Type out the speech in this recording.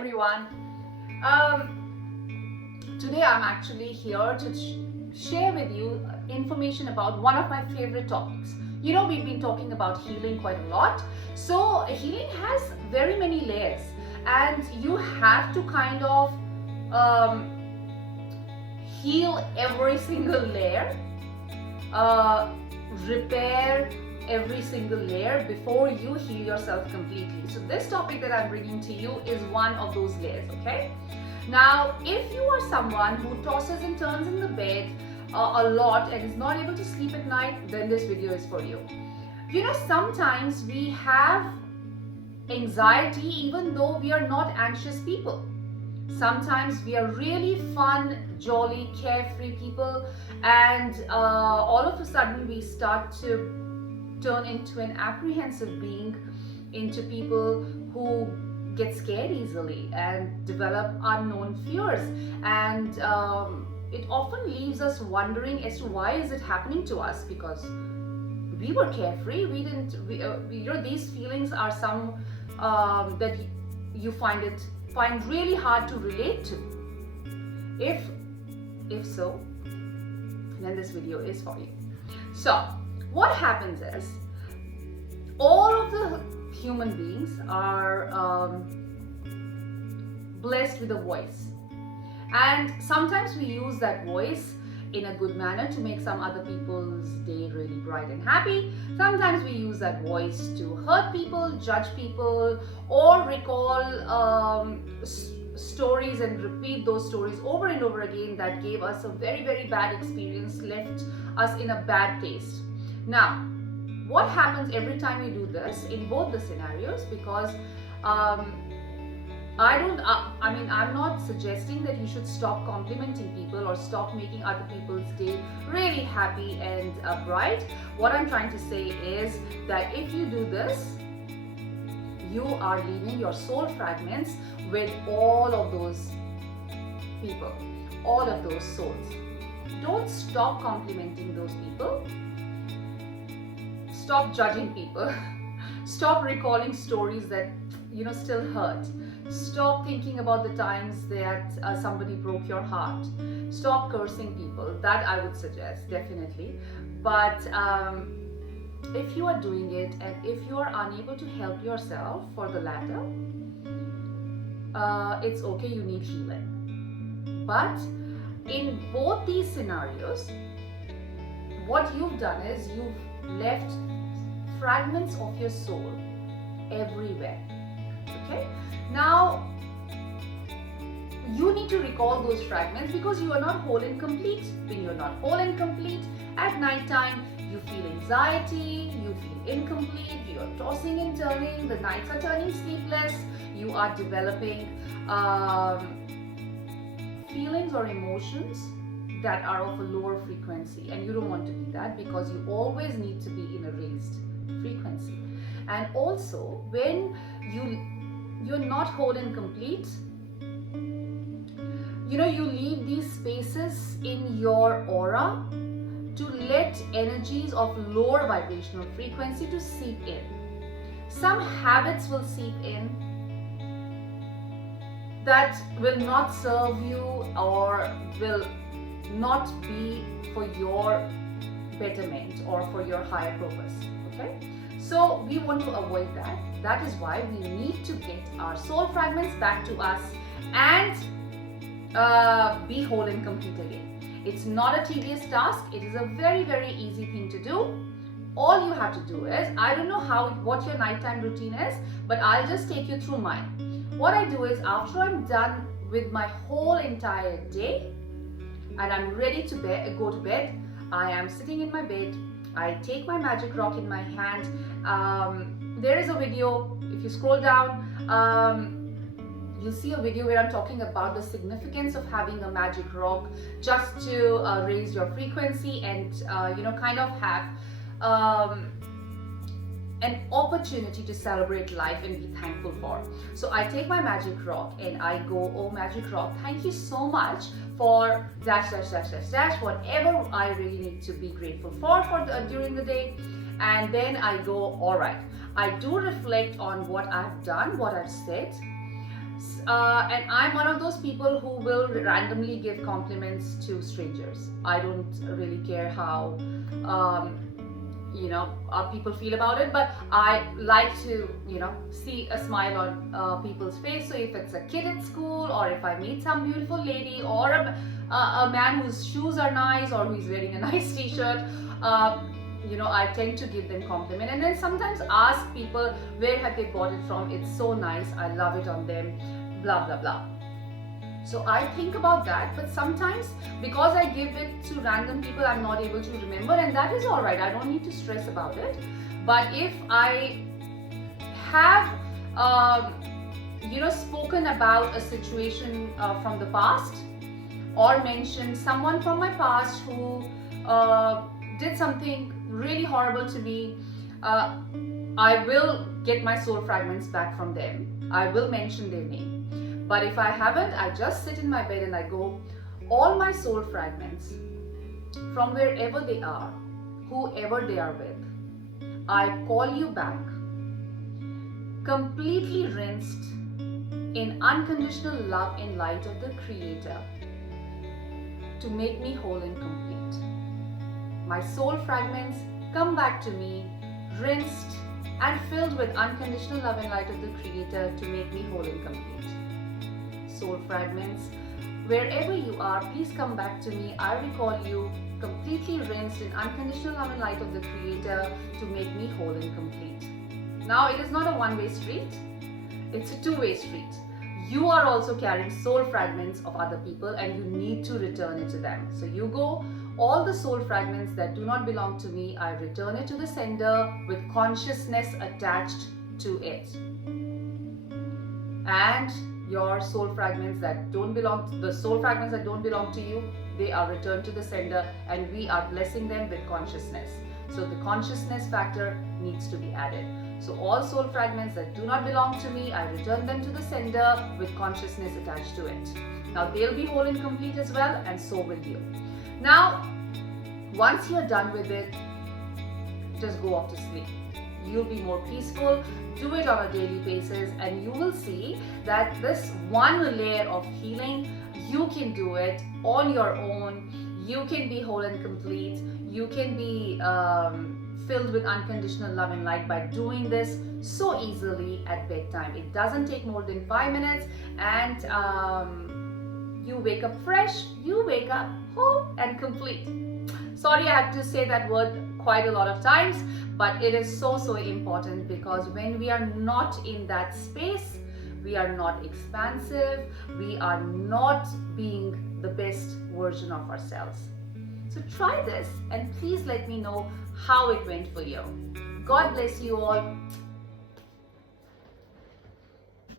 everyone. Today I'm actually here to share with you information about one of my favorite topics. You know, we've been talking about healing quite a lot. So healing has very many layers, and you have to kind of heal every single layer, repair every single layer before you heal yourself completely. So this topic that I'm bringing to you is one of those layers, okay? Now, if you are someone who tosses and turns in the bed a lot and is not able to sleep at night, then this video is for you. You know, sometimes we have anxiety even though we are not anxious people. Sometimes we are really fun, jolly, carefree people, and all of a sudden we start to turn into an apprehensive being, into people who get scared easily and develop unknown fears, and it often leaves us wondering as to why is it happening to us, because we were carefree. You know, these feelings are some that you find really hard to relate to. If so, then this video is for you. So what happens is, all of the human beings are blessed with a voice, and sometimes we use that voice in a good manner to make some other people's day really bright and happy. Sometimes we use that voice to hurt people, judge people, or recall stories and repeat those stories over and over again that gave us a very, very bad experience, left us in a bad taste. Now, what happens every time you do this in both the scenarios? Because I'm not suggesting that you should stop complimenting people or stop making other people's day really happy and bright. What I'm trying to say is that if you do this, you are leaving your soul fragments with all of those people, all of those souls. Don't stop complimenting those people. Stop judging people. Stop recalling stories that, you know, still hurt. Stop thinking about the times that somebody broke your heart. Stop cursing people. That I would suggest, definitely. But if you are doing it and if you are unable to help yourself for the latter, it's okay, you need healing. But in both these scenarios, what you've done is you've left fragments of your soul everywhere. Okay? Now, you need to recall those fragments because you are not whole and complete. When you're not whole and complete, at night time, you feel anxiety, you feel incomplete, you are tossing and turning, the nights are turning sleepless, you are developing feelings or emotions that are of a lower frequency, and you don't want to be that, because you always need to be in a raised frequency. And also, when you're not whole and complete, you know, you leave these spaces in your aura to let energies of lower vibrational frequency to seep in. Some habits will seep in that will not serve you or will not be for your betterment or for your higher purpose. Okay? So we want to avoid that. That is why we need to get our soul fragments back to us and be whole and complete again. It's not a tedious task. It is a very, very easy thing to do. All you have to do is, I don't know what your nighttime routine is, but I'll just take you through mine. What I do is, after I'm done with my whole entire day and I'm ready to go to bed, I am sitting in my bed. I take my magic rock in my hand. There is a video, if you scroll down, you'll see a video where I'm talking about the significance of having a magic rock just to raise your frequency and you know, kind of have an opportunity to celebrate life and be thankful for. So I take my magic rock and I go, oh magic rock, thank you so much for dash dash dash dash dash, whatever I really need to be grateful for during the day. And then I go, all right, I do reflect on what I've done, what I've said. And I'm one of those people who will randomly give compliments to strangers. I don't really care how people feel about it, but I like to see a smile on people's face. So if it's a kid at school, or if I meet some beautiful lady, or a man whose shoes are nice, or who's wearing a nice t-shirt, I tend to give them compliment, and then sometimes ask people where have they bought it from. It's so nice, I love it on them, blah blah blah. So I think about that, but sometimes because I give it to random people, I'm not able to remember, and that is all right. I don't need to stress about it. But if I have spoken about a situation from the past, or mentioned someone from my past who did something really horrible to me, I will get my soul fragments back from them. I will mention their name. But if I haven't, I just sit in my bed and I go, all my soul fragments, from wherever they are, whoever they are with, I call you back, completely rinsed in unconditional love and light of the Creator, to make me whole and complete. My soul fragments come back to me, rinsed and filled with unconditional love and light of the Creator, to make me whole and complete. Soul fragments, wherever you are, please come back to me. I recall you, completely rinsed in unconditional love and light of the Creator, to make me whole and complete. Now, it is not a one-way street, it's a two-way street. You are also carrying soul fragments of other people, and you need to return it to them. So you go, all the soul fragments that do not belong to me, I return it to the sender with consciousness attached to it. And your soul fragments that don't belong to you, they are returned to the sender, and we are blessing them with consciousness. So the consciousness factor needs to be added. So all soul fragments that do not belong to me, I return them to the sender with consciousness attached to it. Now they'll be whole and complete as well, and so will you. Now, once you're done with it, just go off to sleep. You'll be more peaceful. Do it on a daily basis, and you will see that this one layer of healing, you can do it on your own. You can be whole and complete. You can be filled with unconditional love and light by doing this so easily at bedtime. It doesn't take more than 5 minutes, and you wake up fresh. You wake up whole and complete. Sorry, I have to say that word quite a lot of times, but it is so important, because when we are not in that space, we are not expansive, we are not being the best version of ourselves. So try this, and please let me know how it went for you. God bless you all.